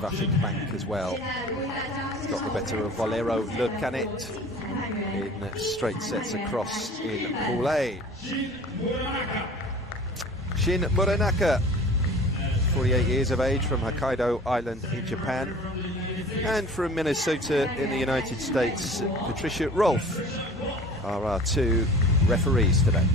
Vashik Bank as well. Got the better of Valero Le Canet in straight sets across in Pool A. Shin Muranaka, 48 years of age, from Hokkaido Island in Japan. And from Minnesota in the United States, Patricia Rolfe are our two referees today.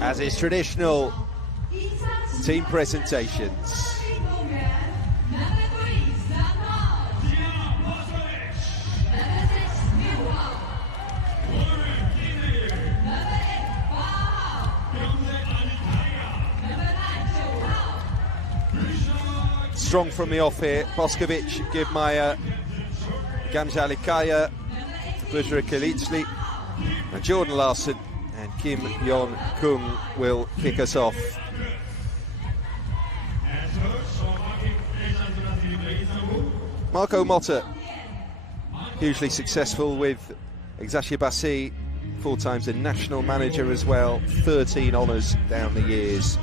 As is traditional, team presentations. Strong from the off here. Boskovic, Gibmeier, Gamzalikaya, Budra Kalitsli, and Jordan Larson and Kim Yon Kung will kick us off. Marco Motta, hugely successful with Eczacibasi, 4 times a national manager as well, 13 honours down the years.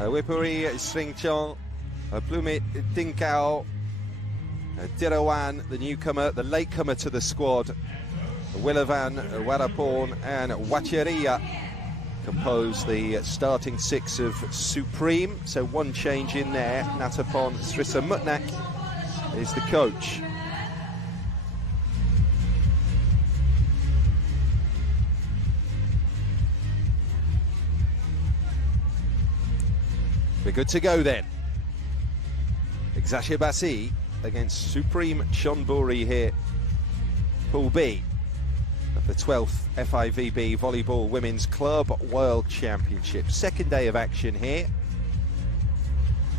Wipuri Sringchong, Plumit Tinkao, Dirawan, the newcomer, the latecomer to the squad, Willavan, Warapon and Wacheria compose the starting 6 of Supreme. So one change in there. Natapon Srisa Mutnak is the coach. We're good to go then. Eczacibasi against Supreme Chonburi here. Pool B of the 12th FIVB Volleyball Women's Club World Championship. Second day of action here.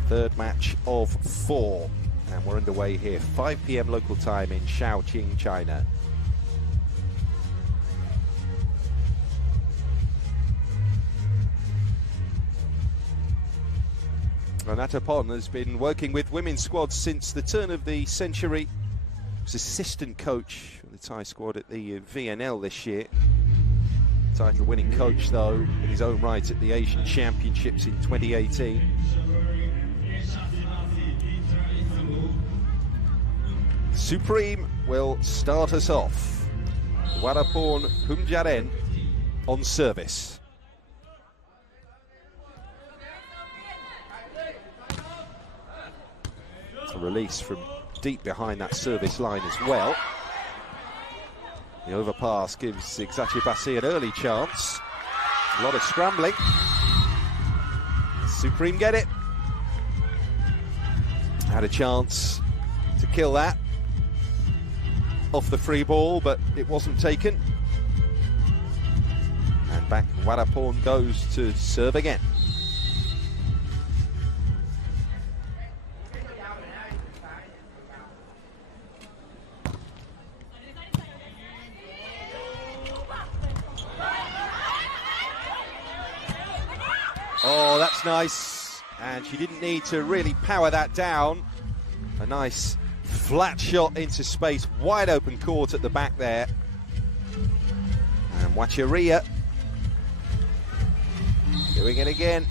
Third match of 4. And we're underway here, 5 p.m. local time in Shaoqing, China. Natapon has been working with women's squads since the turn of the century. He was assistant coach for the Thai squad at the VNL this year. Title-winning coach, though, in his own right at the Asian Championships in 2018. Supreme will start us off. Warapon Humjaren on service. A release from deep behind that service line as well. The overpass gives Eczacibasi an early chance. A lot of scrambling. Supreme get it. Had a chance to kill that off the free ball, but it wasn't taken. And back Warapon goes to serve again. Oh, that's nice. And she didn't need to really power that down. A nice flat shot into space, wide open court at the back there. And Wacheria doing it again.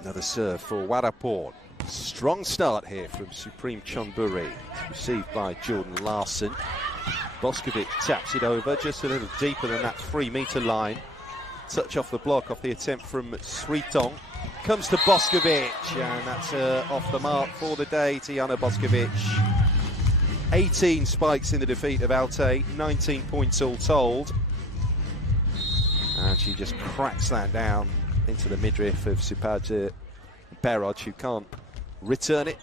Another serve for Warapon. Strong start here from Supreme Chonburi. It's received by Jordan Larson. Boskovic taps it over just a little deeper than that 3-meter line. Touch off the block, off the attempt from Sritong. Comes to Boskovic, and that's off the mark for the day, Tijana Boskovic. 18 spikes in the defeat of Alte, 19 points all told. And she just cracks that down into the midriff of Supaja Peroj, who can't return it.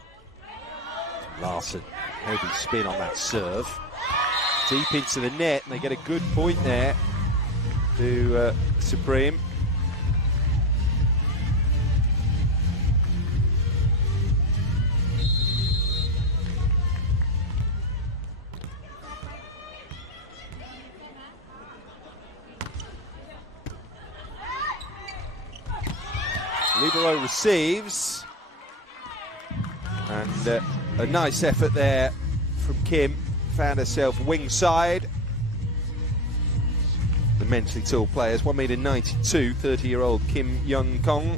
Larson, heavy spin on that serve. Deep into the net, and they get a good point there to Supreme. Libero receives, and a nice effort there from Kim. Found herself wing side. The mentally tall players, 1m92, 30-year-old Kim Young Kong.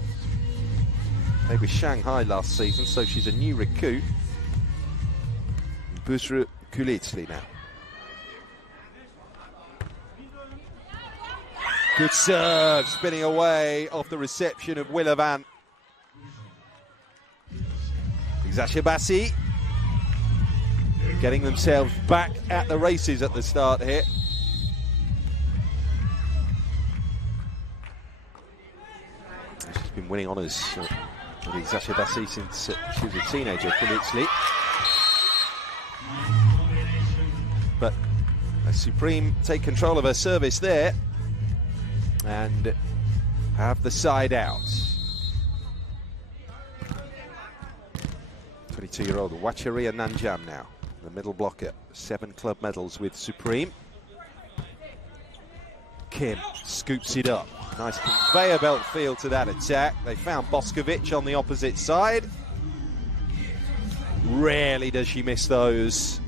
Played with Shanghai last season, so she's a new recruit. Busra Kulitsli now. Good serve, spinning away off the reception of Willavan. Eczacibasi getting themselves back at the races at the start here. She's been winning honours with Eczacibasi since she was a teenager, Kulitsli. But Supreme take control of her service there and have the side out. 22-year-old Wacharia Nanjam now, the middle blocker. 7 club medals with Supreme. Kim scoops it up. Nice conveyor belt feel to that attack. They found Boskovic on the opposite side. Rarely does she miss those.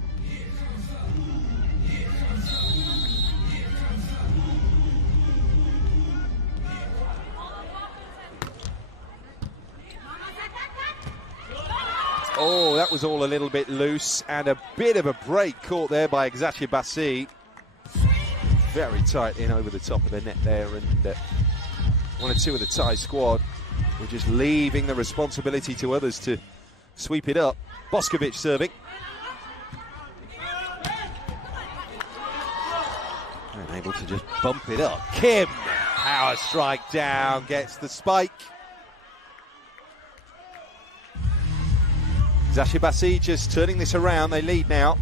Oh, that was all a little bit loose, and a bit of a break caught there by Eczacibasi. Very tight in over the top of the net there, and 1 or 2 of the Thai squad were just leaving the responsibility to others to sweep it up. Boskovic serving. And able to just bump it up. Kim, power strike down, gets the spike. Eczacibasi just turning this around, they lead now.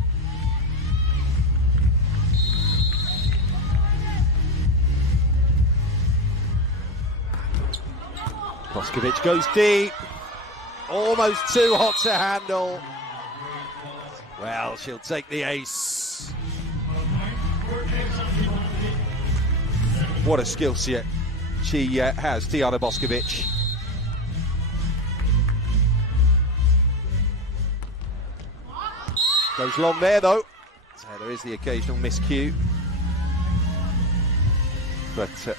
Boskovic goes deep, almost too hot to handle. Well, she'll take the ace. What a skill set she has, Tiana Boskovic. Goes long there though, so there is the occasional miscue. But a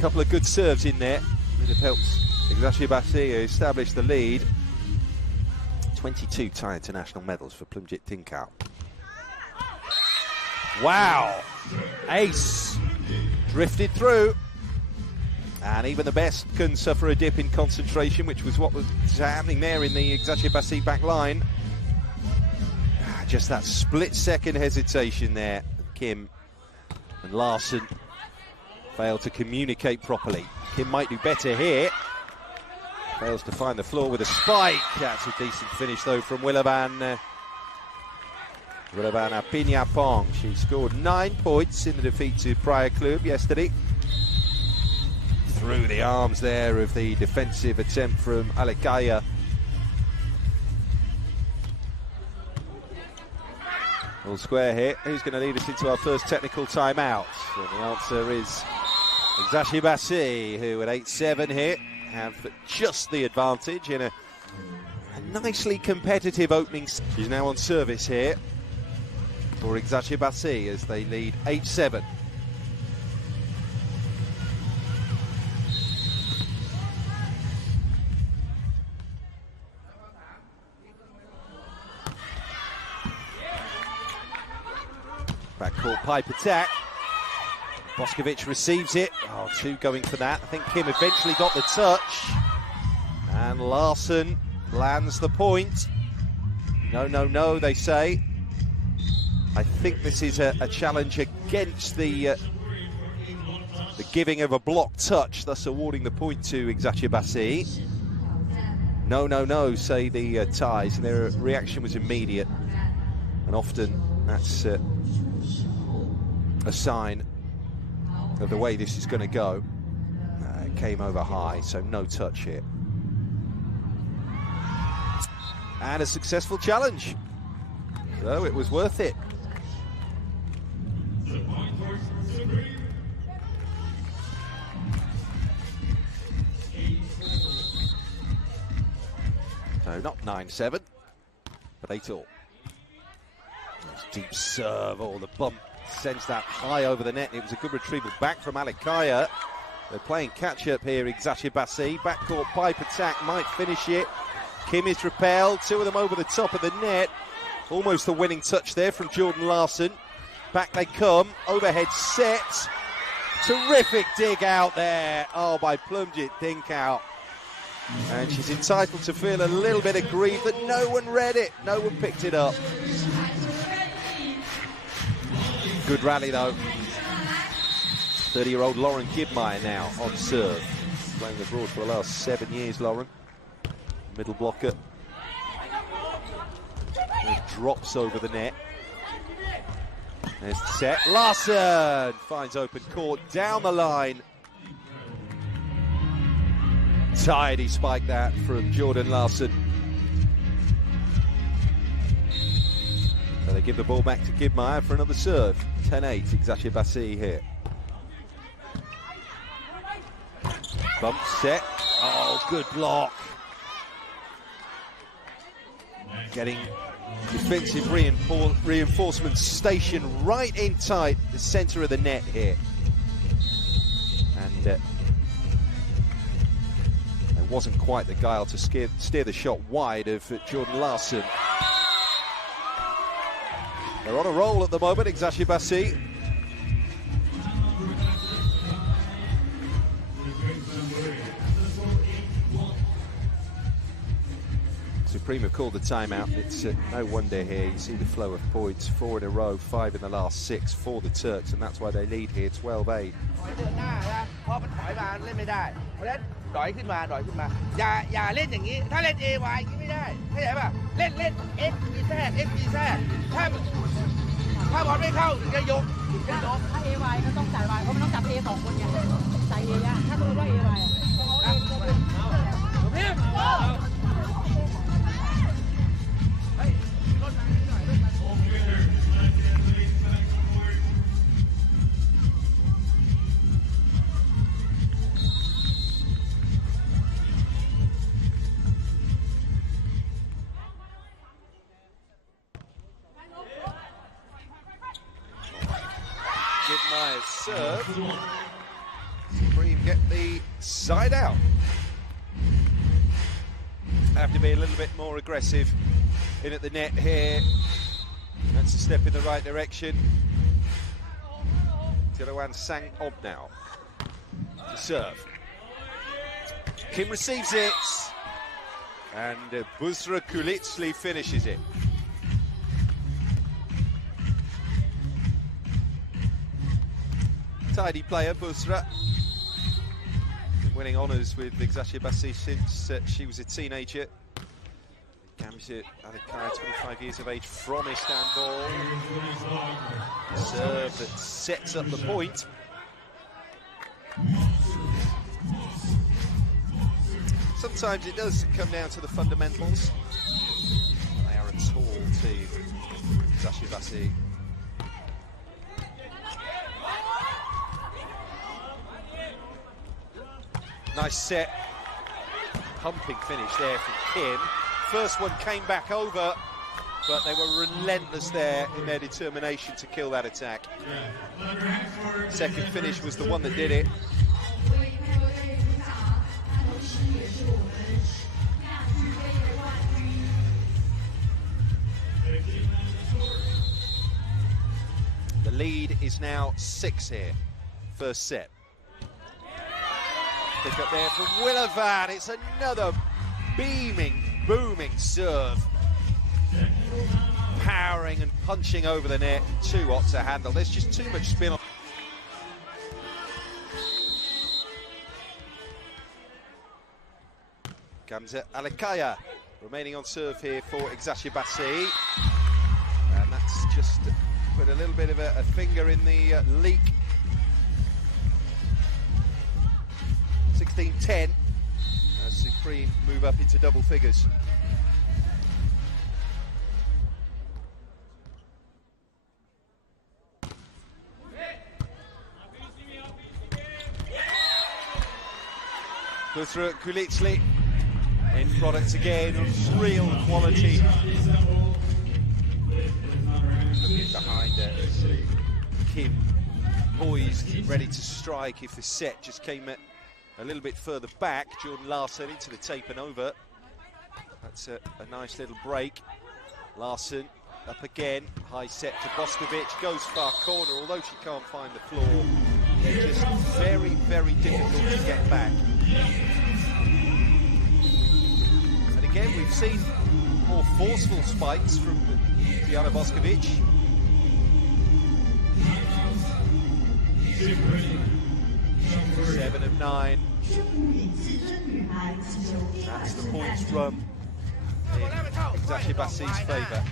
couple of good serves in there that have helped Eczacibasi establish the lead. 22 Thai international medals for Plumjit Tinkau. Wow, ace, drifted through. And even the best can suffer a dip in concentration, which was what was happening there in the Eczacibasi back line. Just that split-second hesitation there. Kim and Larson failed to communicate properly. Kim might do better here. Fails to find the floor with a spike. That's a decent finish, though, from Willavan. Willavan Apinapong. She scored 9 points in the defeat to Praia Club yesterday. Through the arms there of the defensive attempt from Alekaya. All square here. Who's going to lead us into our first technical timeout? And the answer is Eczacibasi, who at 8-7 here have just the advantage in a nicely competitive opening. She's now on service here for Eczacibasi as they lead 8-7. Backcourt pipe attack. Boskovic receives it. Oh, 2 going for that. I think Kim eventually got the touch. And Larson lands the point. No, no, no, they say. I think this is a challenge against the giving of a block touch, thus awarding the point to Eczacibasi. No, no, no, say the Thais, and their reaction was immediate. And often that's a sign of the way this is going to go. It came over high, so no touch here. And a successful challenge. So it was worth it. So not 9-7, but 8-all. Deep serve, the bump sends that high over the net. It was a good retrieval back from Alikaya. They're playing catch-up here, Eczacibasi. Backcourt pipe attack might finish it. Kim is repelled, two of them over the top of the net. Almost the winning touch there from Jordan Larson. Back they come, overhead set. Terrific dig out there. Oh, by Plumjit Dink out. And she's entitled to feel a little bit of grief that no one read it, no one picked it up. Good rally though. 30-year-old Lauren Gibmeyer now on serve. Playing abroad for the last 7 years, Lauren. Middle blocker. It drops over the net. There's the set. Larson finds open court down the line. Tidy spike that from Jordan Larson. So they give the ball back to Gibmeyer for another serve. 10-8, Eczacibasi here. Bump set. Oh, good block. Getting defensive reinforcements stationed right in tight, the centre of the net here. And there wasn't quite the guile to steer the shot wide of Jordan Larson. They're on a roll at the moment, Eczacibasi. Supreme have called the timeout. It's no wonder here. You see the flow of points. 4 in a row, 5 in the last 6 for the Turks, and that's why they lead here, 12-8. ดอยขึ้นมาอย่าเล่นอย่างนี้ถ้าเล่น AY อย่างนี้ไม่ได้เข้าใจป่ะเล่น X มีแทรก X มีแทรกถ้าบอลไม่เข้าถึงจะยกถ้า AY ก็ต้องจ่าย Y เพราะมันต้องจับ A 2 คนไงจ่าย A ยากถ้ารู้ว่า AY Gibmeyer's serve. Supreme get the side out. Have to be a little bit more aggressive in at the net here. That's a step in the right direction. Tilawan Sang Ob now to serve. Kim receives it, and Buzra Kulitsli finishes it. Tidy player, Buzra. Been winning honours with Eczacibasi since she was a teenager. Gamze Alikaya, 25 years of age, from Istanbul. Serve that sets up the point. Sometimes it does come down to the fundamentals. They are a tall team, Eczacibasi. Nice set, pumping finish there from Kim. First one came back over, but they were relentless there in their determination to kill that attack. Second finish was the one that did it. The lead is now 6 here, first set. Pick up there from Willavan. It's another beaming, booming serve. Powering and punching over the net. Too hot to handle. There's just too much spin on. Gamze Alikaya remaining on serve here for Eczacibasi. And that's just put a little bit of a finger in the leak. 16-10 as Supreme move up into double figures. Vitra Kulitsli in product again, real quality. Looking behind Kim, poised, ready to strike if the set just came a little bit further back. Jordan Larson into the tape and over. That's a nice little break. Larson up again, high set to Boskovic, goes far corner, although she can't find the floor. It's just very, very difficult to get back. And again, we've seen more forceful spikes from Diana Boskovic. Seven of 9. That's the points run in Eczacibasi's favour.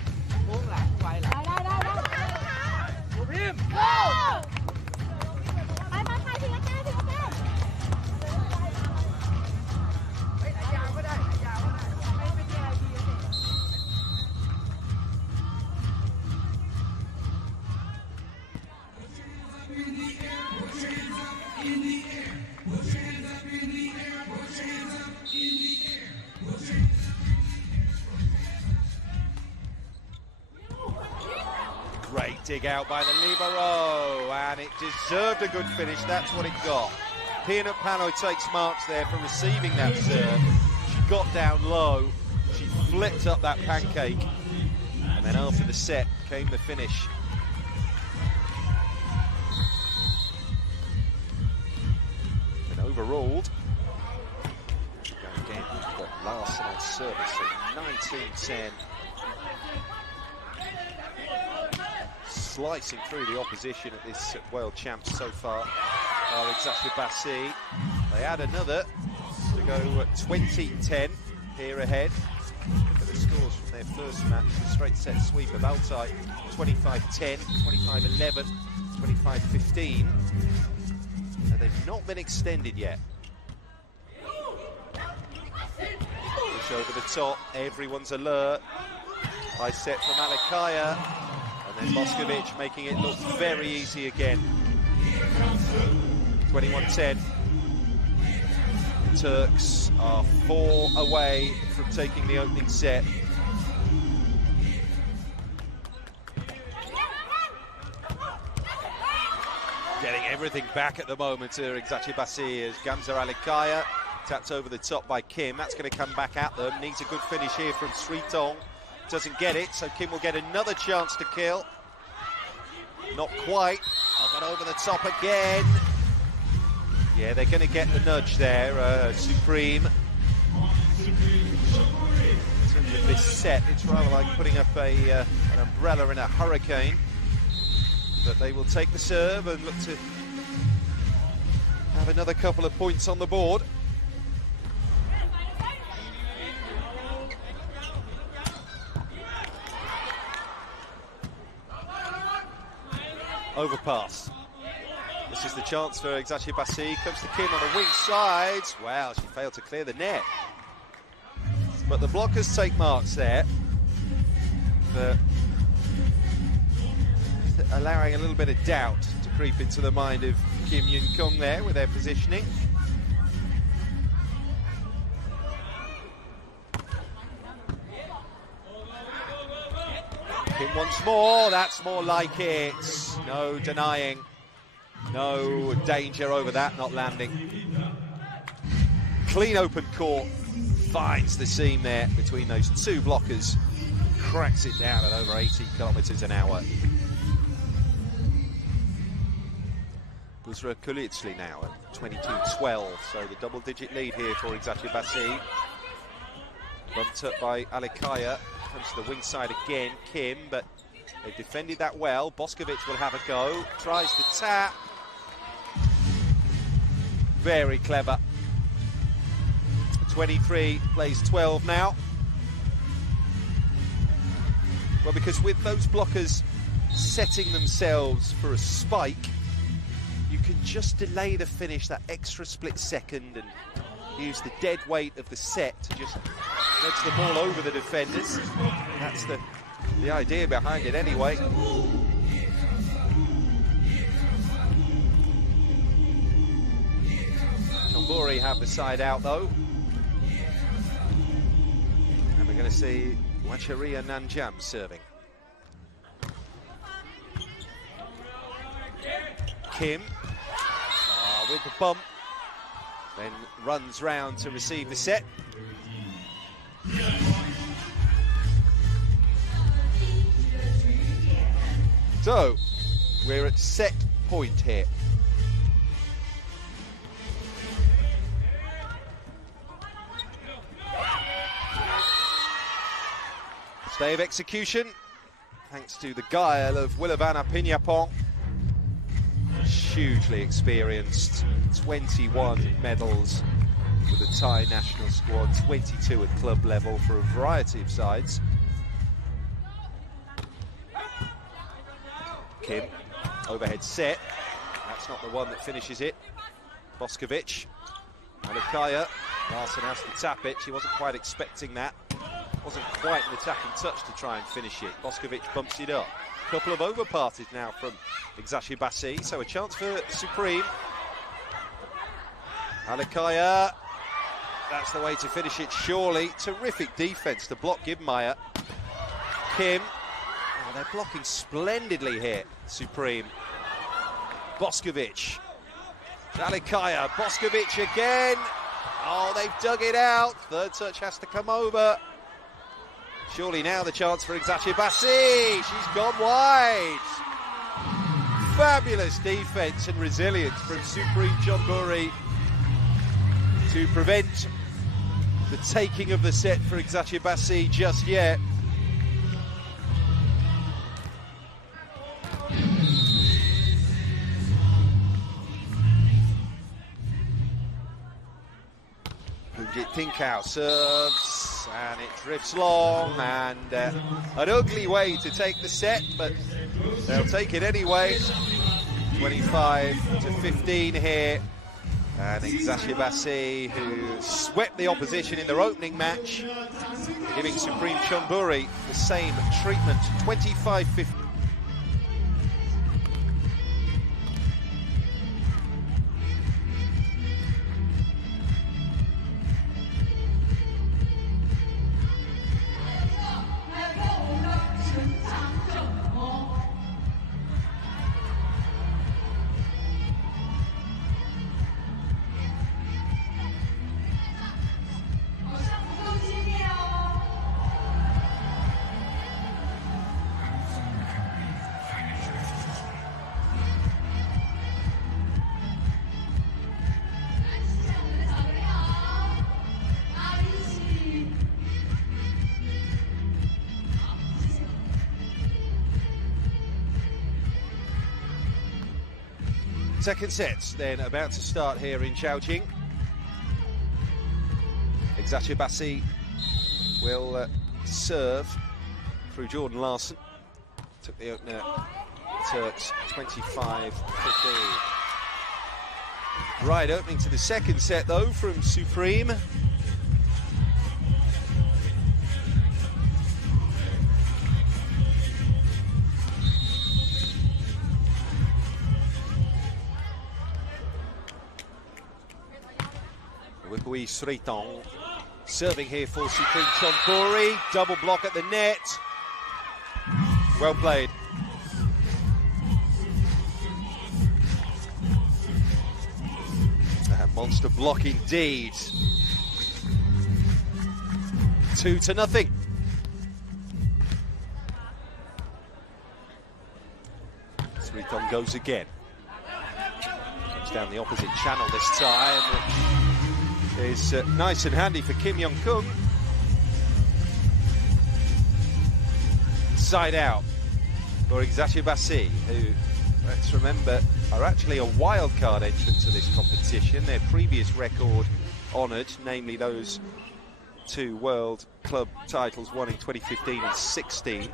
Great dig out by the libero, and it deserved a good finish. That's what it got. Peanut Pano takes marks there for receiving that serve. She got down low, she flipped up that pancake, and then after the set came the finish. And overruled. Again, got Larson on service, so 19-10. Slicing through the opposition at this World Champs so far are Eczacibasi. They add another to go 20-10 here ahead. Look at the scores from their first match, a straight set sweep of Altai, 25-10, 25-11, 25-15. And they've not been extended yet. Push over the top, everyone's alert. High set from Alikaya. And then Boskovic making it look very easy again. 21-10. The Turks are 4 away from taking the opening set. Getting everything back at the moment here, Eczacibasi, as Gamze Alikaya tapped over the top by Kim. That's going to come back at them. Needs a good finish here from Sritong. Doesn't get it, so Kim will get another chance to kill. Not quite. But over the top again. Yeah, they're going to get the nudge there, Supreme. In terms of this set, it's rather like putting up an umbrella in a hurricane. But they will take the serve and look to have another couple of points on the board. Overpass. This is the chance for Eczacibasi. Comes to Kim on the wing side. Wow, she failed to clear the net. But the blockers take marks there for allowing a little bit of doubt to creep into the mind of Kim Yun-kung there with their positioning. Kim once more, that's more like it. No denying, no danger over that, not landing. Clean open court, finds the seam there between those two blockers. Cracks it down at over 80 kilometres an hour. Vitra Kulitsli now at 22-12, so the double-digit lead here for Eczacibasi. Bumped up by Alikaya. Comes to the wing side again, Kim, but they defended that well. Boskovic will have a go, tries the tap. Very clever. 23 plays 12 now. Well, because with those blockers setting themselves for a spike, you can just delay the finish that extra split second and use the dead weight of the set to just nudge the ball over the defenders. That's the idea behind it anyway. Chonburi have the side out though. And we're going to see Wacharia Nanjam serving. Kim with the bump, then runs round to receive the set. So, we're at set point here. Stay of execution, thanks to the guile of Willavana Piñapong. Hugely experienced, 21 medals with the Thai national squad, 22 at club level for a variety of sides. Kim, overhead set, that's not the one that finishes it. Boskovic, Alekaya, Larsen has to tap it, she wasn't quite expecting that. Wasn't quite an attacking touch to try and finish it. Boskovic bumps it up. Couple of over passes now from Eczacibasi, so a chance for Supreme. Alekaya, that's the way to finish it, surely. Terrific defence to block Gibmeyer. Kim, oh, they're blocking splendidly here, Supreme. Boskovic, Alekaya, Boskovic again. Oh, they've dug it out. Third touch has to come over. Surely now the chance for Eczacibasi. She's gone wide. Fabulous defence and resilience from Supreme Chonburi to prevent the taking of the set for Eczacibasi just yet. Punjit Tinkau serves. And it drifts long, and an ugly way to take the set, but they'll take it anyway. 25 to 15 here, and Eczacibasi, who swept the opposition in their opening match, giving Supreme Chonburi the same treatment. 25-15. Second set then about to start here in Chongqing. Eczacibasi will serve through Jordan Larsen. Took the opener, Turks, 25-15. Right, opening to the second set though from Supreme. Wipui Sritong serving here for Supreme Chonburi. Double block at the net. Well played. That monster block indeed. 2-0. Sritong goes again. Comes down the opposite channel this time, which is nice and handy for Kim Young-kung. Side out for Eczacibasi, who, let's remember, are actually a wildcard entrant to this competition. Their previous record honoured, namely those 2 World Club titles won in 2015 and 16.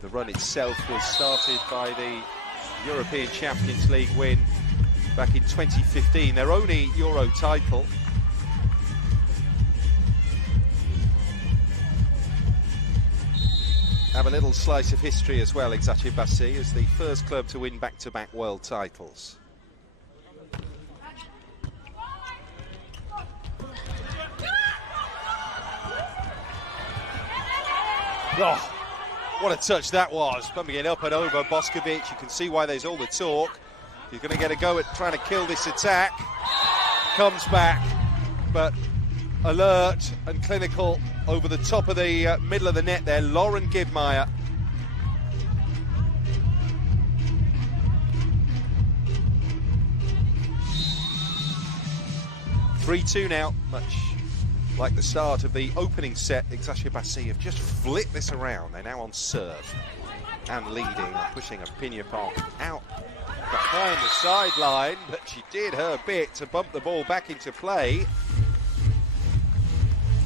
The run itself was started by the European Champions League win back in 2015, their only Euro title. Have a little slice of history as well, Eczacibasi, as the first club to win back-to-back world titles. Oh, what a touch that was, bumping it up and over Boskovic. You can see why there's all the talk. He's going to get a go at trying to kill this attack. Comes back, but alert and clinical over the top of the middle of the net there, Lauren Gibmeyer. (3-2) now, much like the start of the opening set. Eczacibasi have just flipped this around. They're now on serve and leading, pushing a Pignapong out behind the sideline, but she did her bit to bump the ball back into play.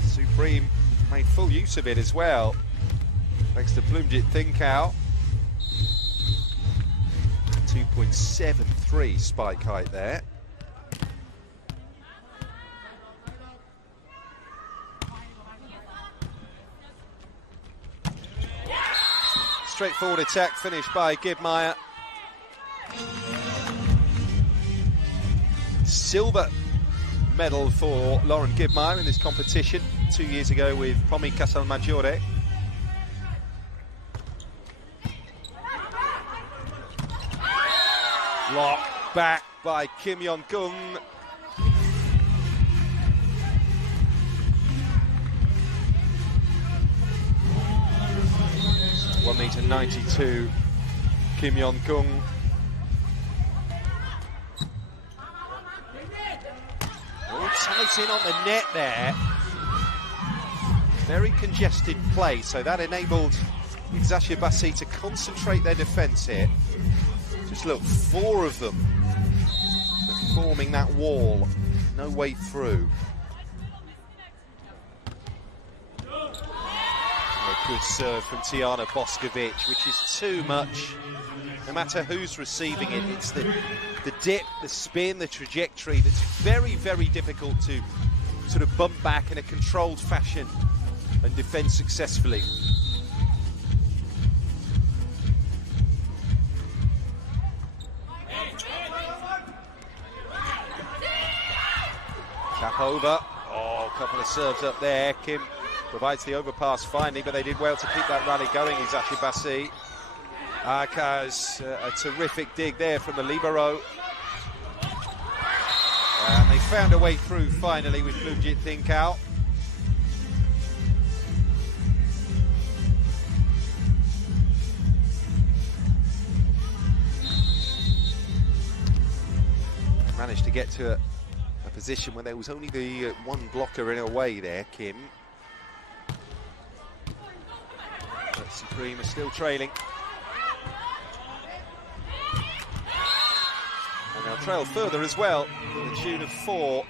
Supreme made full use of it as well, thanks to Bloomjit Thinkau. 2.73 spike height there. Straightforward attack finished by Gibmeyer. Silver medal for Lauren Gibmeyer in this competition 2 years ago with Pomi Casalmaggiore. Blocked back by Kim Yeon-gung. (1.92 m), Kim Yeon-gung. All tight in on the net there. Very congested play, so that enabled Eczacibasi to concentrate their defence here. Just look, 4 of them forming that wall. No way through. A good serve from Tijana Boskovic, which is too much. No matter who's receiving it, it's the dip, the spin, the trajectory that's very, very difficult to sort of bump back in a controlled fashion and defend successfully. Tap over. Oh, a couple of serves up there. Kim provides the overpass finally, but they did well to keep that rally going, Eczacibasi. Akaz, a terrific dig there from the libero. And they found a way through finally with Bloomjit Thinkau. Managed to get to a position where there was only the one blocker in a way there, Kim. But Supreme is still trailing. And they'll trail further as well, to the tune of 4.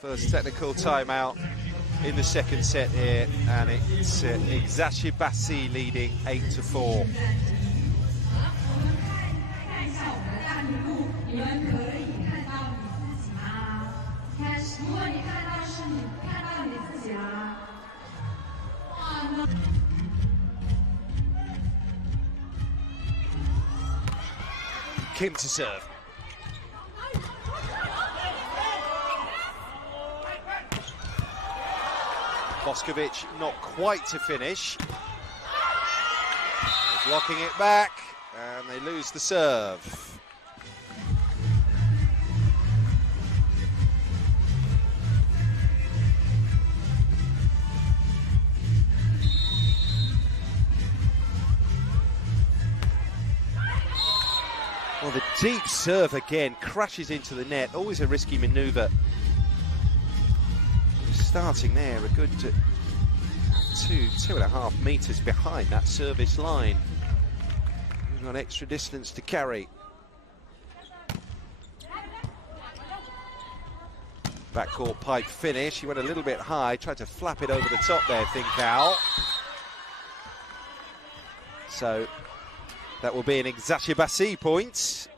First technical timeout in the second set here, and it's Eczacibasi leading 8-4. Kim to serve. Boskovic not quite to finish. They're blocking it back, and they lose the serve. Well, the deep serve again crashes into the net. Always a risky manoeuvre. Starting there, a good 2.5 metres behind that service line. You've got extra distance to carry. Backcourt pipe finish. He went a little bit high, tried to flap it over the top there, Thinkau. So that will be an Eczacibasi point.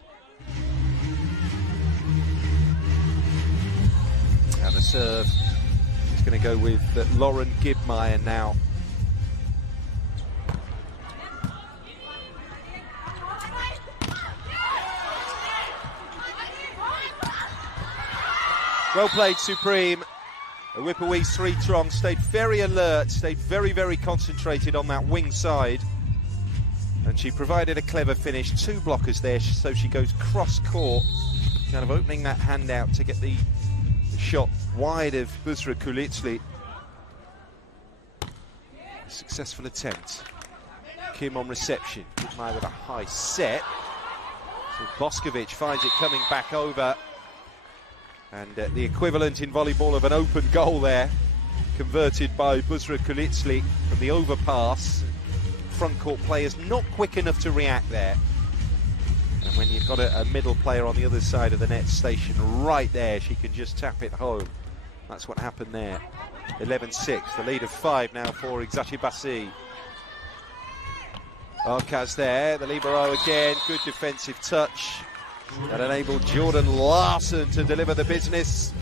And the serve is going to go with Lauren Gibmeyer now. Well played, Supreme. Whippowies 3-trong stayed very alert, stayed very, very concentrated on that wing side. And she provided a clever finish. 2 blockers there, so she goes cross-court, kind of opening that hand out to get the shot wide of Busra Kulitsli. Successful attempt. Kim on reception. Gibmeyer with a high set. So Boskovic finds it coming back over. And the equivalent in volleyball of an open goal there, converted by Busra Kulitsli from the overpass. Front court players not quick enough to react there. And when you've got a middle player on the other side of the net stationed right there, she can just tap it home. That's what happened there. 11-6, the lead of 5 now for Eczacibasi. Arcaz there, the libero again, good defensive touch. That enabled Jordan Larson to deliver the business.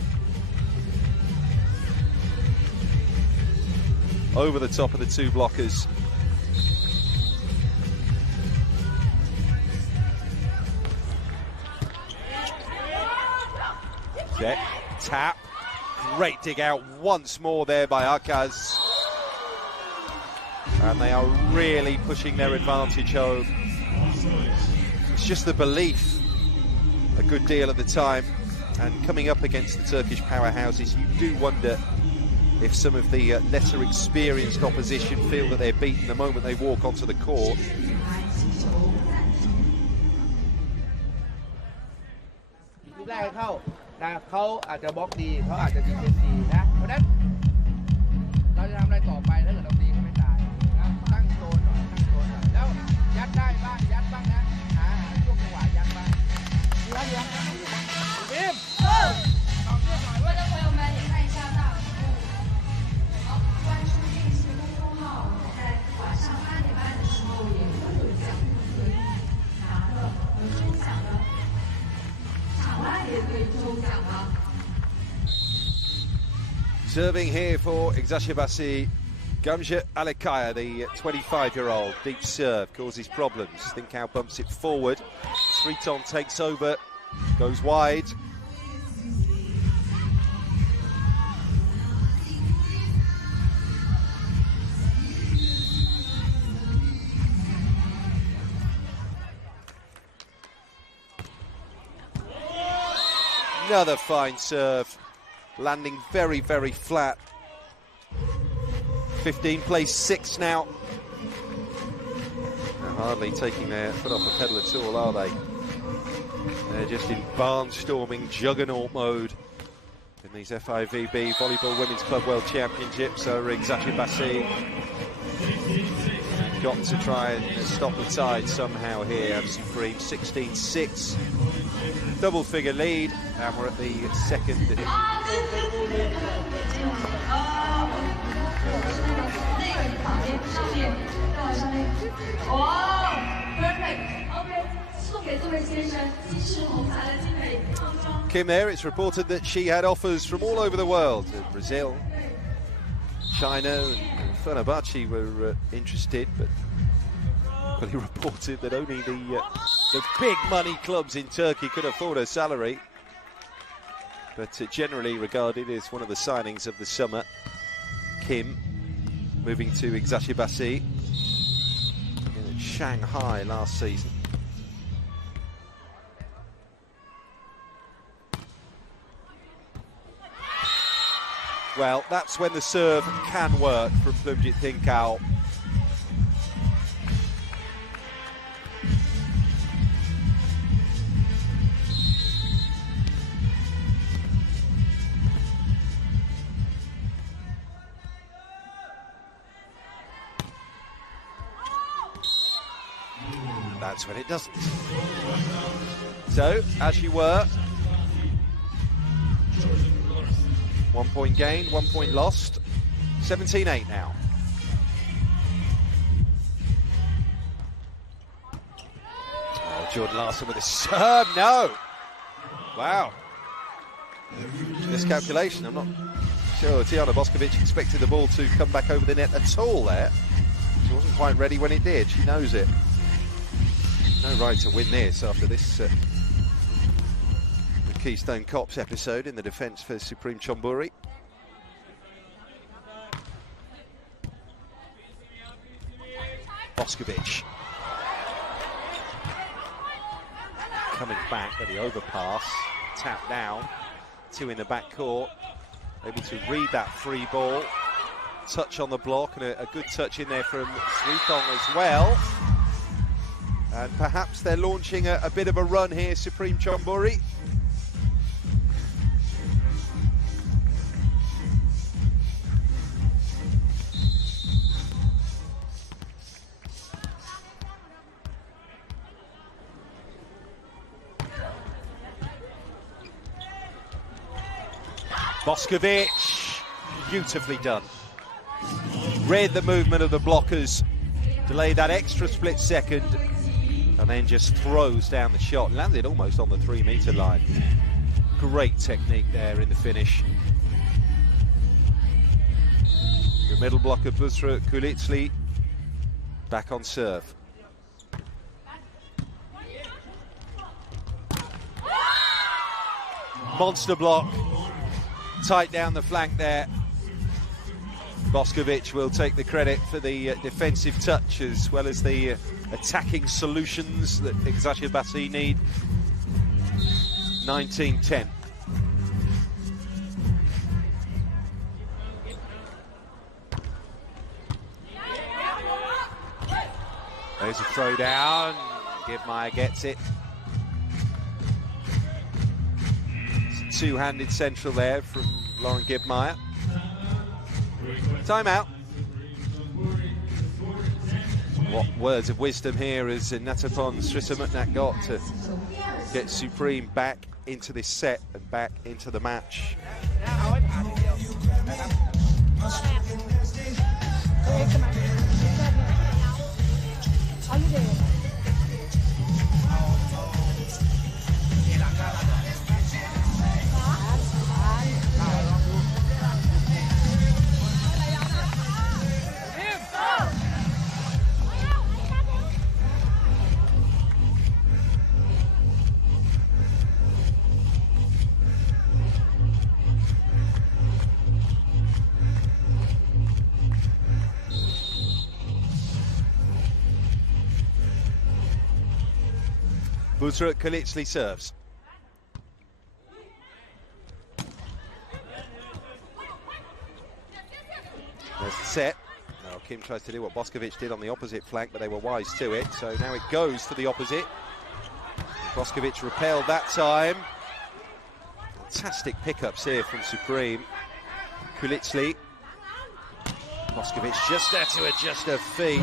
Over the top of the 2 blockers. Check, tap, great dig out once more there by Arcaz. And they are really pushing their advantage home. It's just the belief a good deal of the time, and coming up against the Turkish powerhouses, you do wonder if some of the lesser experienced opposition feel that they're beaten the moment they walk onto the court. Serving here for Eczacibasi, Gamze Alekaya, the 25-year-old. Deep serve causes problems. Thinkau bumps it forward. 3-trong takes over, goes wide. Another fine serve. Landing very, very flat. 15 plays 6 now. They're hardly taking their foot off the pedal at all, are they? They're just in barnstorming juggernaut mode in these FIVB Volleyball Women's Club World Championships. So Eczacibasi got to try and stop the tide somehow here. Supreme 16-6. Double-figure lead, and we're at the second. Kim there, it's reported that she had offers from all over the world. Brazil, China and Fenerbahce were interested, but he reported that only the big money clubs in Turkey could afford her salary. But generally regarded as one of the signings of the summer. Kim moving to Eczacibasi in Shanghai last season. Well, that's when the serve can work from Plumjit Thinkau. That's when it doesn't. So, as you were, 1 point gain, 1 point lost. 17-8 now. Oh, Jordan Larson with a serve. No! Wow. Miscalculation. I'm not sure Tijana Boskovic expected the ball to come back over the net at all there. She wasn't quite ready when it did. She knows it. No right to win this after this the Keystone Cops episode in the defence for Supreme Chonburi. Boskovic coming back at the overpass, tap down, 2 in the back court, able to read that free ball, touch on the block, and a good touch in there from Sweetong as well. And perhaps they're launching a bit of a run here, Supreme Chonburi. Boskovic, beautifully done. Read the movement of the blockers, delayed that extra split second, and then just throws down the shot. Landed almost on the 3-meter line. Great technique there in the finish. The middle blocker, Vitra Kulitsli, back on serve. Monster block. Tight down the flank there. Boskovic will take the credit for the defensive touch as well as the attacking solutions that Eczacibasi need. 19-10. There's a throw down. Gibmeyer gets it. Two-handed central there from Lauren Gibmeyer. Timeout. What words of wisdom here as Natapon Srisamutnak got to get Supreme back into this set and back into the match. Vitra Kulitsli serves. There's the set. Now Kim tries to do what Boskovic did on the opposite flank, but they were wise to it. So now it goes to the opposite. Boskovic repelled that time. Fantastic pickups here from Supreme. Kulitsli. Boskovic just there to adjust her feet.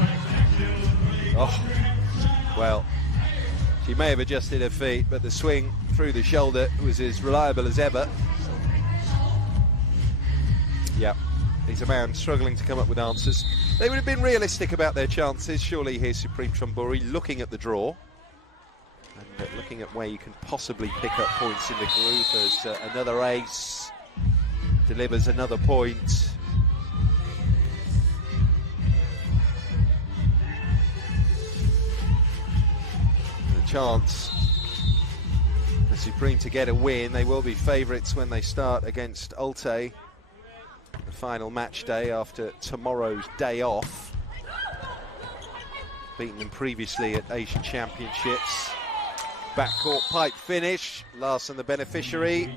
Oh, well. She may have adjusted her feet, but the swing through the shoulder was as reliable as ever. Yeah, he's a man struggling to come up with answers. They would have been realistic about their chances. Surely here's Supreme Chonburi looking at the draw and looking at where you can possibly pick up points in the group as another ace delivers another point. Chance for Supreme to get a win. They will be favourites when they start against Ulte, the final match day after tomorrow's day off. Beaten them previously at Asian Championships. Backcourt pipe finish. Larson the beneficiary.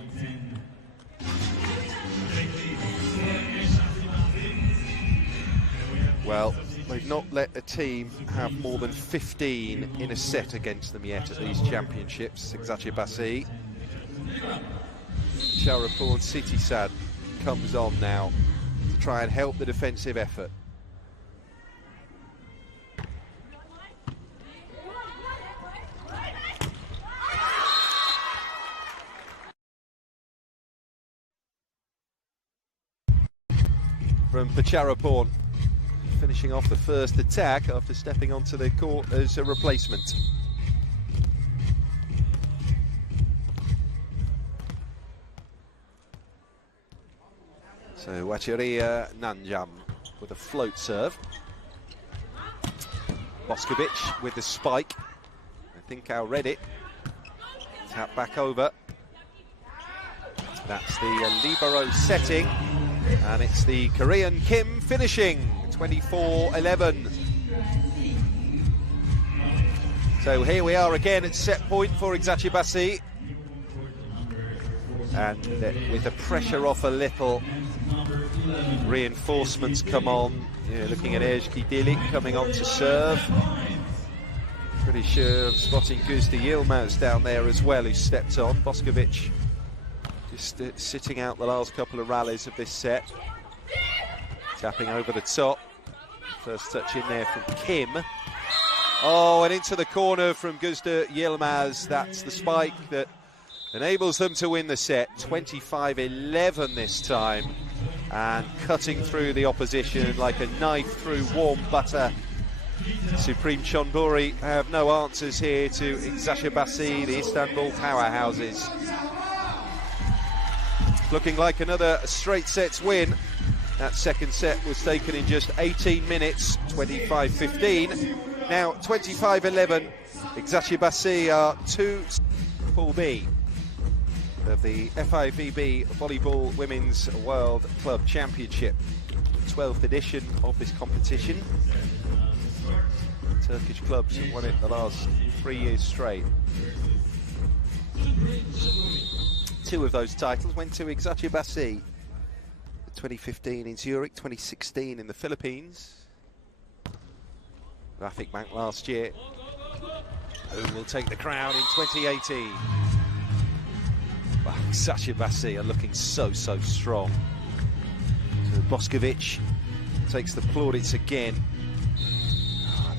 Well, they've not let a team have more than 15 in a set against them yet at these championships. Eczacibasi. Charapur Sitisad comes on now to try and help the defensive effort. from Pacharapon, finishing off the first attack after stepping onto the court as a replacement. So Wachiria Nanjam with a float serve. Boskovic with the spike. I think Al read it. Tap back over. That's the libero setting. And it's the Korean Kim finishing 24-11. So here we are again at set point for Eczacibasi. And with the pressure off a little, reinforcements come on. Looking at Ejki Dilik coming on to serve. Pretty sure I'm spotting Guzda Yilmaz down there as well, who stepped on. Boskovic just sitting out the last couple of rallies of this set. Tapping over the top. First touch in there from Kim. Oh, and into the corner from Guzda Yilmaz. That's the spike that enables them to win the set. 25-11 this time. And cutting through the opposition like a knife through warm butter. Supreme Chonburi have no answers here to Eczacibasi, the Istanbul powerhouses. Looking like another straight sets win. That second set was taken in just 18 minutes, 25-15. Now 25-11, Eczacibasi are 2 Pool B of the FIVB Volleyball Women's World Club Championship, the 12th edition of this competition. Turkish clubs have won it the last 3 years straight. 2 of those titles went to Eczacibasi. 2015 in Zurich, 2016 in the Philippines. Rafik Bank last year. Who will take the crown in 2018? Wow, Eczacibasi are looking so strong. So Boskovic takes the plaudits again. Oh,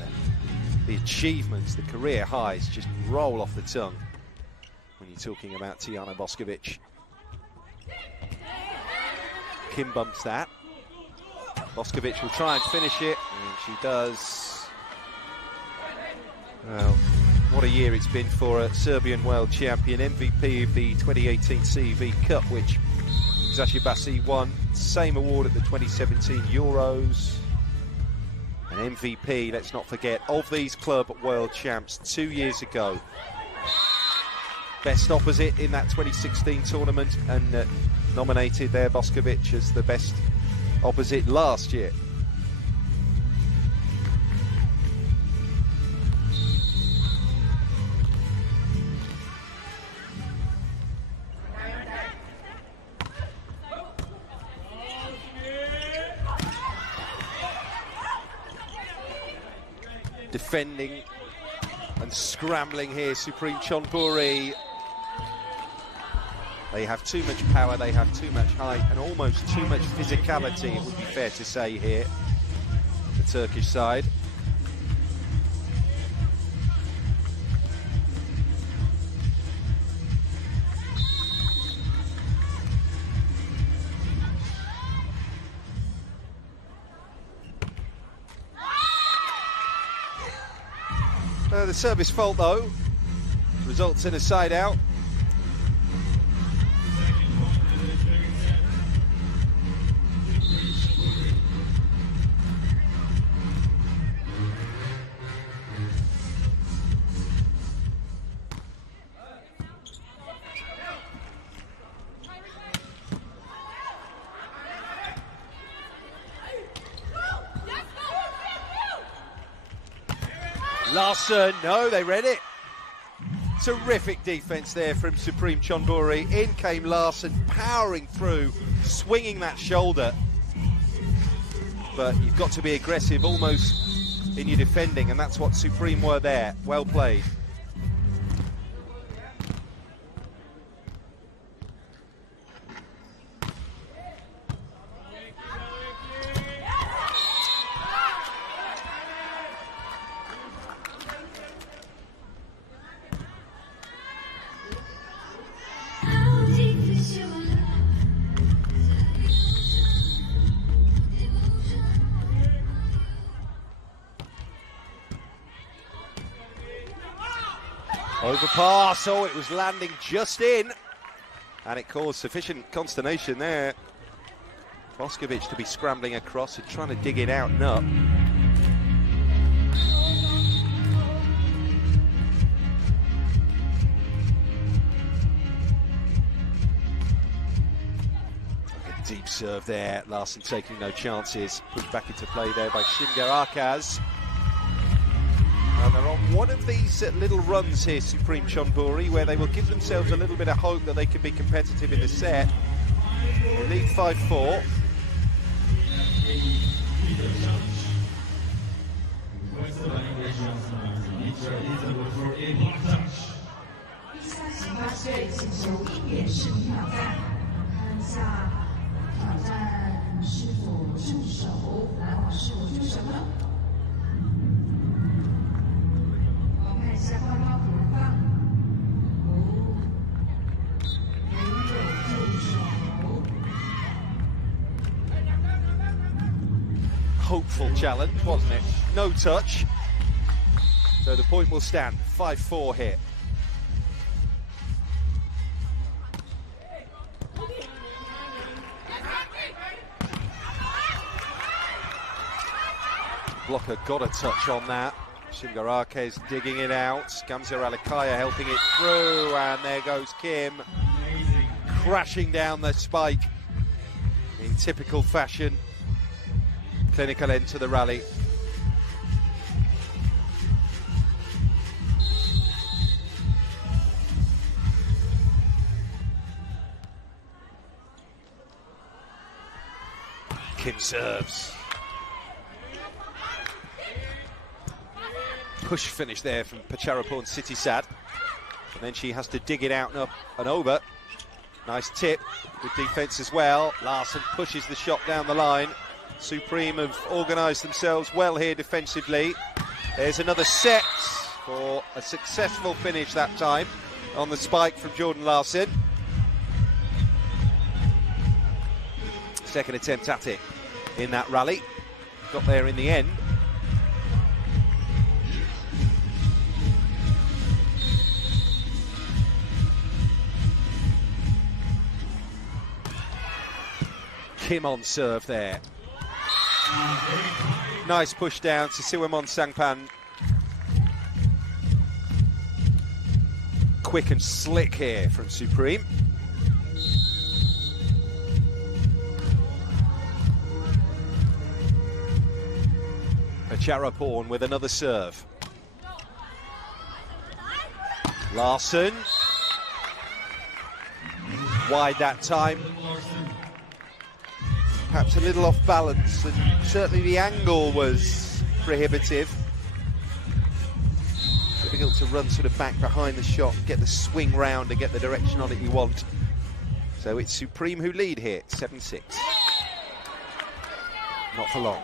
the achievements, the career highs just roll off the tongue when you're talking about Tijana Boskovic. Kim bumps that. Boskovic will try and finish it, and she does. Well, what a year it's been for a Serbian world champion, MVP of the 2018 CV Cup, which Eczacibasi won. Same award at the 2017 Euros. An MVP, let's not forget, of these club world champs 2 years ago. Best opposite in that 2016 tournament, and nominated there Boskovic as the best opposite last year. Defending and scrambling here, Supreme Chonburi. They have too much power, they have too much height, and almost too much physicality, it would be fair to say here, the Turkish side. The service fault, though, results in a side out. Larson, no, they read it. Terrific defense there from Supreme Chonburi. In came Larson, powering through, swinging that shoulder. But you've got to be aggressive almost in your defending, and that's what Supreme were there. Well played. Overpass, oh, it was landing just in. And it caused sufficient consternation there. Boskovic to be scrambling across and trying to dig it out and up. Deep serve there, Larsen taking no chances. Pushed back into play there by Shingar. And they're on one of these little runs here, Supreme Chonburi, where they will give themselves a little bit of hope that they can be competitive in the set. They lead 5-4. Hopeful challenge, wasn't it? No touch. So the point will stand. 5-4 here. Blocker got a touch on that. Shingar digging it out. Gamze Alikaya helping it through, and there goes Kim, crashing down the spike in typical fashion. Clinical end to the rally. Kim serves. Push finish there from Pacharapur and Sitisad. And then she has to dig it out and up and over. Nice tip, good defence as well. Larsen pushes the shot down the line. Supreme have organised themselves well here defensively. There's another set for a successful finish that time on the spike from Jordan Larsen. Second attempt at it in that rally. Got there in the end. Kim on serve there. Nice push down to Siwamon Sangpan. Quick and slick here from Supreme. Pacharapur with another serve. Larsen. Wide that time. Perhaps a little off balance, and certainly the angle was prohibitive. Difficult to run sort of back behind the shot, get the swing round and get the direction on it you want. So it's Supreme who lead here, 7-6. Not for long.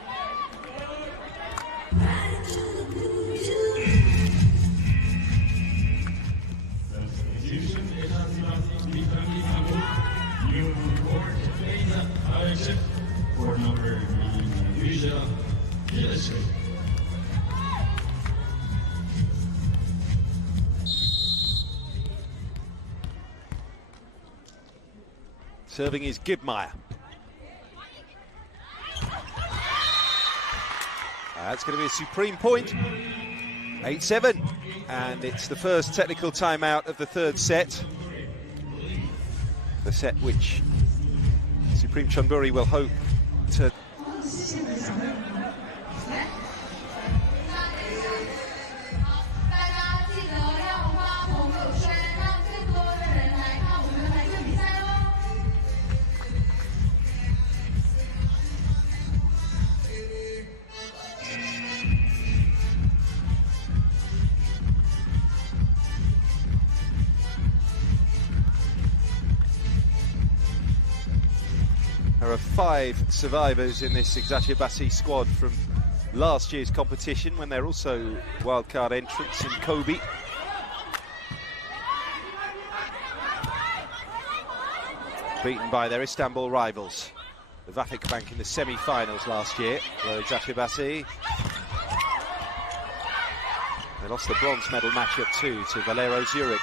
Serving is Gibmeyer. That's going to be a Supreme point. 8-7. And it's the first technical timeout of the third set. The set which Supreme Chonburi will hope to... There are 5 survivors in this Eczacibasi squad from last year's competition, when they're also wildcard entrants in Kobe. Beaten by their Istanbul rivals, the Vafik Bank, in the semi-finals last year, where Eczacibasi They lost the bronze medal matchup too to Valero Zurich.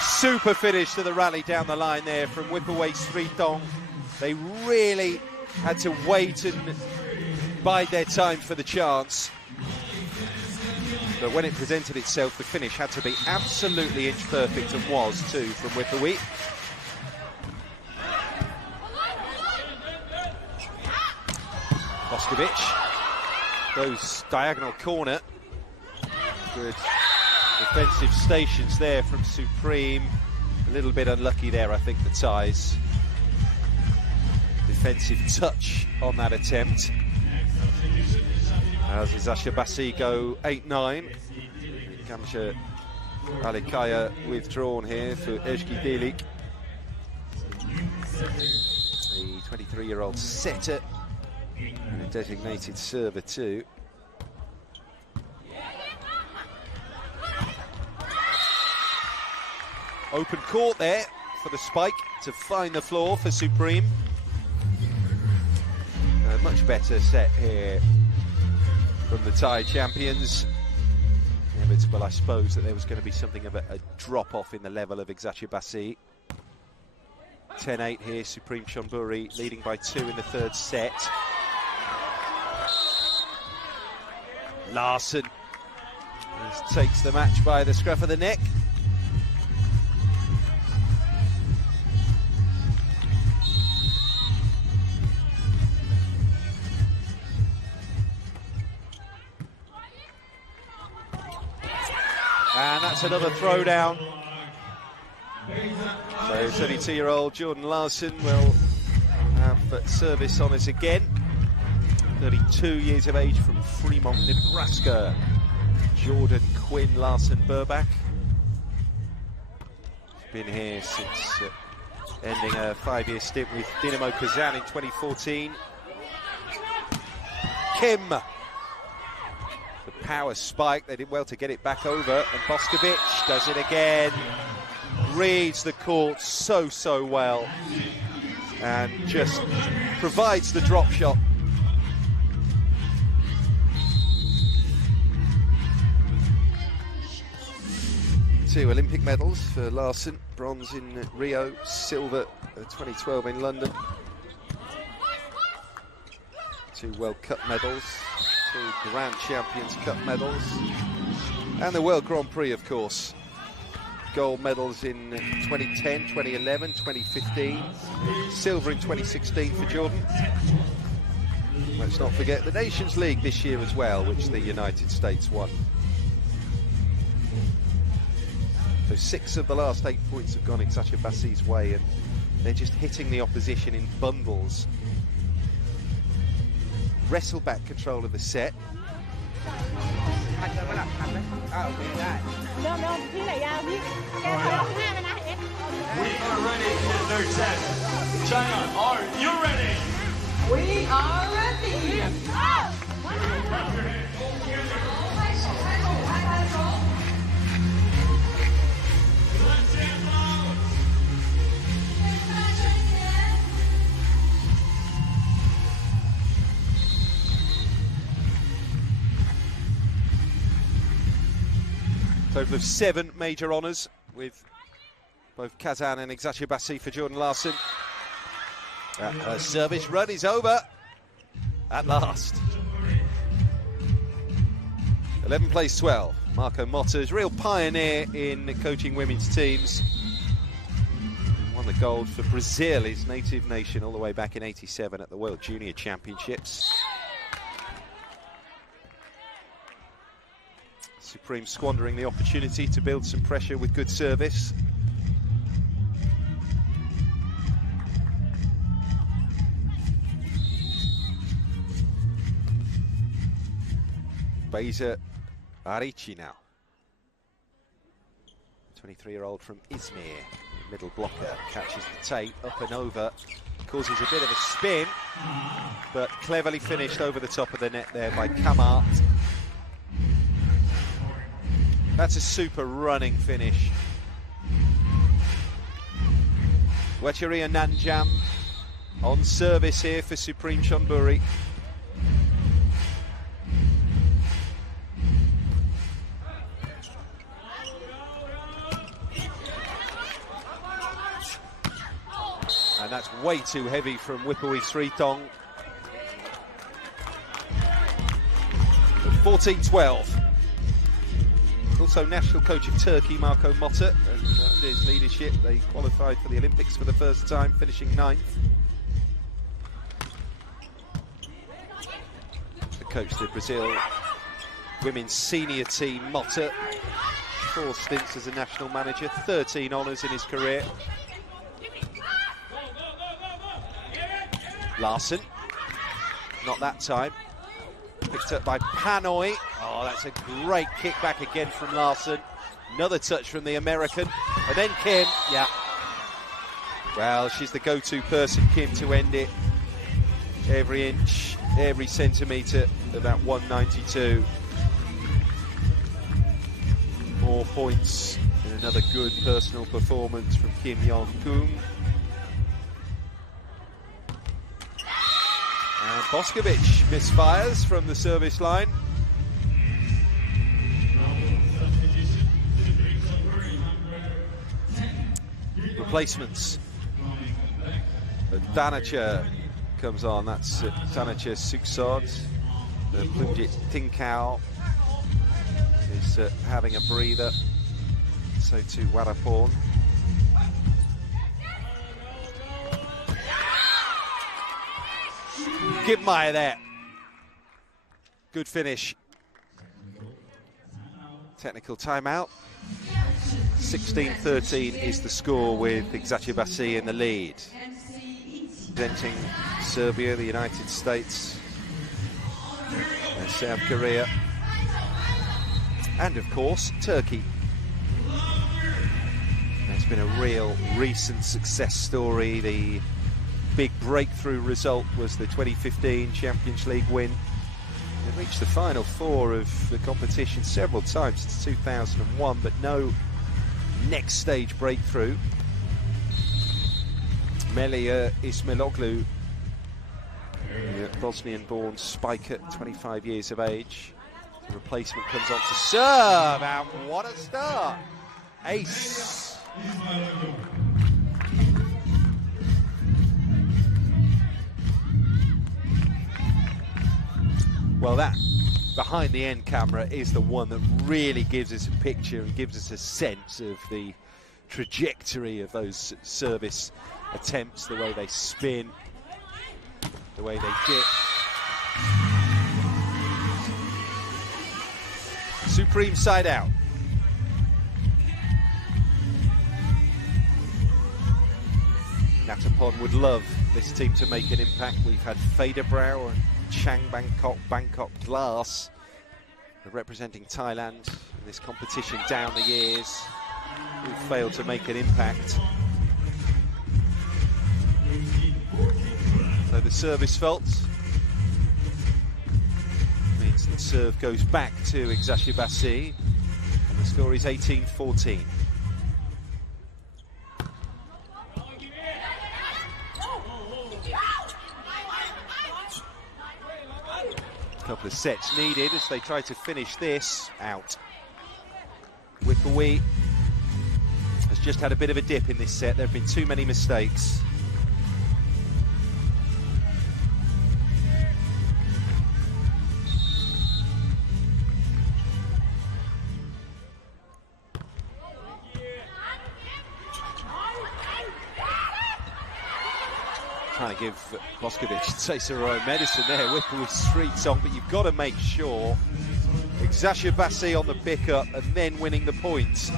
Super finish to the rally down the line there from whipaway Sritong. They really had to wait and bide their time for the chance. But when it presented itself, the finish had to be absolutely inch perfect, and was too from Whipaway. Boskovic goes diagonal corner. Good defensive stations there from Supreme. A little bit unlucky there, I think, the ties. Defensive touch on that attempt. As Eczacibasi go 8-9. Kamsha Alikaya withdrawn here for Ezgi Delik. The 23-year-old setter and a designated server too. Open court there for the spike to find the floor for Supreme. A much better set here from the Thai champions. Inevitable, I suppose, that there was going to be something of a drop-off in the level of Eczacibasi. 10-8 here, Supreme Chonburi leading by 2 in the third set. Larsen takes the match by the scruff of the neck. And that's another throwdown. So 32-year-old Jordan Larsen will have service honours again. 32 years of age from Fremont, Nebraska. Jordan Quinn Larsen Burbach. Been here since ending a 5-year stint with Dynamo Kazan in 2014. Kim. The power spike, they did well to get it back over, and Boskovic does it again. Reads the court so well, and just provides the drop shot. 2 Olympic medals for Larsen, bronze in Rio, silver 2012 in London. 2 World Cup medals, 2 Grand Champions Cup medals, and the World Grand Prix, of course. Gold medals in 2010, 2011, 2015, silver in 2016 for Jordan. Let's not forget the Nations League this year as well, which the United States won. So 6 of the last 8 points have gone Eczacibasi's way, and they're just hitting the opposition in bundles. Wrestle back control of the set. We are ready for the third set. China, are you ready? We are ready. Total of 7 major honours with both Kazan and Eczacibasi for Jordan Larsen. Her service run is over at last. 11 plays 12. Marco Motta is a real pioneer in coaching women's teams. Won the gold for Brazil, his native nation, all the way back in '87 at the World Junior Championships. Supreme squandering the opportunity to build some pressure with good service. Beyza Arici now. 23-year-old from Izmir, middle blocker, catches the tape, up and over, causes a bit of a spin, but cleverly finished over the top of the net there by Kamart. That's a super running finish. Wecheria Nanjam on service here for Supreme Chonburi. And that's way too heavy from Wipui Sritong. 14-12. Also national coach of Turkey, Marco Motta, and under his leadership they qualified for the Olympics for the first time, finishing 9th. The coach of the Brazil women's senior team, Motta, 4 stints as a national manager, 13 honours in his career. Larson, not that time. Picked up by Panoy. Oh, that's a great kick back again from Larson. Another touch from the American. And then Kim, yeah. Well, she's the go-to person, Kim, to end it. Every inch, every centimetre of that 192. More points and another good personal performance from Kim Yeon-kung. And Boskovic misfires from the service line. Replacements. Danacha comes on, that's Danacha Suksod. Plumjit Tinkau is having a breather. So too Warapon. Gibmeier there. Good finish. Technical timeout. 16-13 is the score with Eczacibasi in the lead. Representing Serbia, the United States, and South Korea, and of course Turkey. It's been a real recent success story. The big breakthrough result was the 2015 Champions League win. They reached the final 4 of the competition several times since 2001, but no next stage breakthrough. Melia Ismailoglu, the Bosnian-born spiker, 25 years of age. The replacement comes on to serve, and what a start! Ace. Well, that behind the end camera is the one that really gives us a picture and gives us a sense of the trajectory of those service attempts, the way they spin, the way they dip. Supreme side out. Natapon would love this team to make an impact. We've had Federbrau and Chang Bangkok Glass representing Thailand in this competition down the years, who failed to make an impact. So the service fault means that serve goes back to Eczacibasi, and the score is 18-14. Couple of sets needed as they try to finish this out. Wipui has just had a bit of a dip in this set. There have been too many mistakes. Trying to give Boskovic a taste of her own medicine there. Whipple with streets on, but you've got to make sure Eczacibasi on the pickup and then winning the points.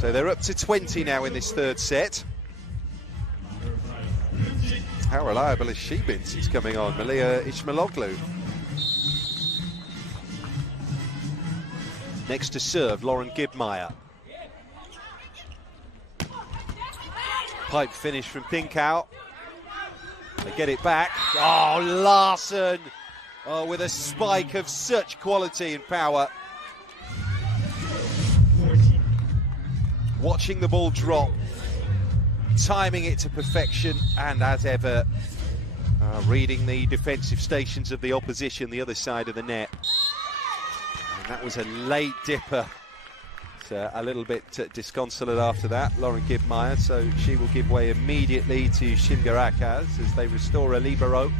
So they're up to 20 now in this third set. How reliable has she been since coming on? Melia Ismailoglu. Next to serve, Lauren Gibmeier. Pipe finish from Tinkau. They get it back. Oh, Larson! Oh, with a spike of such quality and power. Watching the ball drop, timing it to perfection, and as ever, reading the defensive stations of the opposition, the other side of the net. And that was a late dipper. a little bit disconsolate after that, Lauren Gibmeyer, so she will give way immediately to Shimgarakaz as they restore a libero.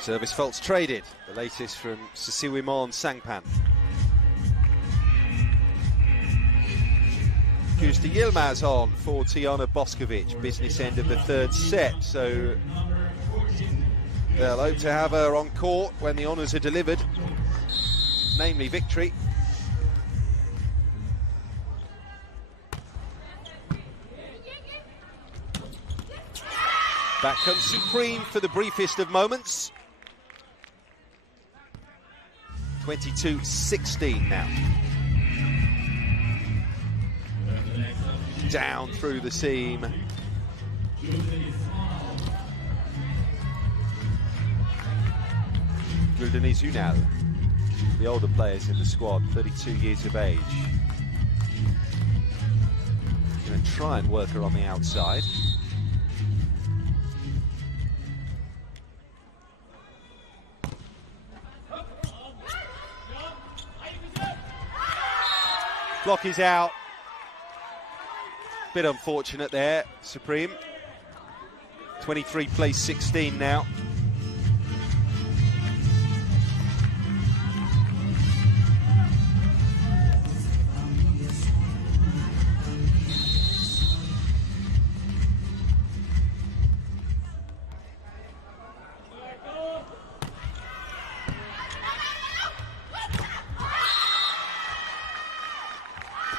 Service faults traded, the latest from Sisiwimon Sangpan. Kuzda Yilmaz on for Tiana Boskovic, business end of the third set, so they'll hope to have her on court when the honours are delivered, namely victory. Back comes Supreme for the briefest of moments. 22-16 now. Down through the seam. Guldenise Unal, the older players in the squad, 32 years of age. Going to try and work her on the outside. Block is out. Bit unfortunate there, Supreme. 23 plays 16 now.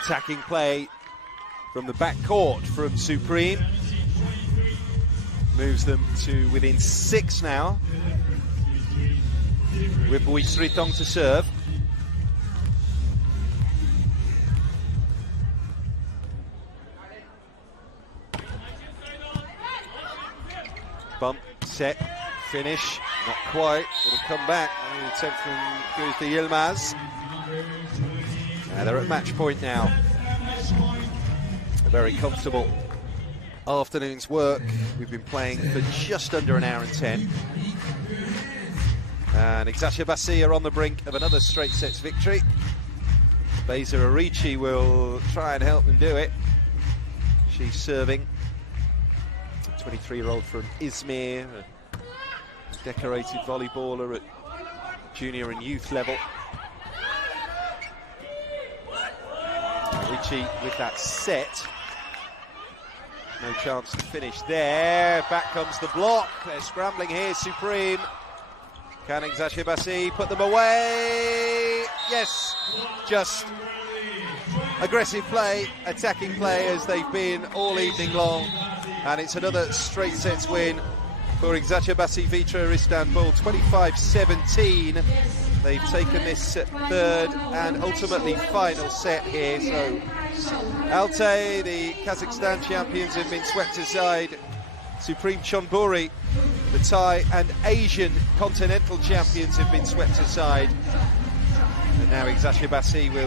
Attacking play from the back court from Supreme. Moves them to within 6 now. Ripui Sritong to serve. Bump, set, finish. Not quite. It'll come back. The attempt from Kuzda Yilmaz. They're at match point now. A very comfortable afternoon's work. We've been playing for just under an hour and 10. And Eczacibasi are on the brink of another straight sets victory. Beza Arichi will try and help them do it. She's serving. A 23-year-old from Izmir, a decorated volleyballer at junior and youth level. Arichi with that set. No chance to finish there. Back comes the block. They're scrambling here, Supreme. Can Eczacibasi put them away? Yes, just aggressive play, attacking play as they've been all evening long. And it's another straight sets win for Eczacibasi Vitra Istanbul, 25-17. They've taken this third and ultimately final set here. So Altay, the Kazakhstan champions, have been swept aside. Supreme Chonburi, the Thai and Asian continental champions, have been swept aside. And now Eczacibasi will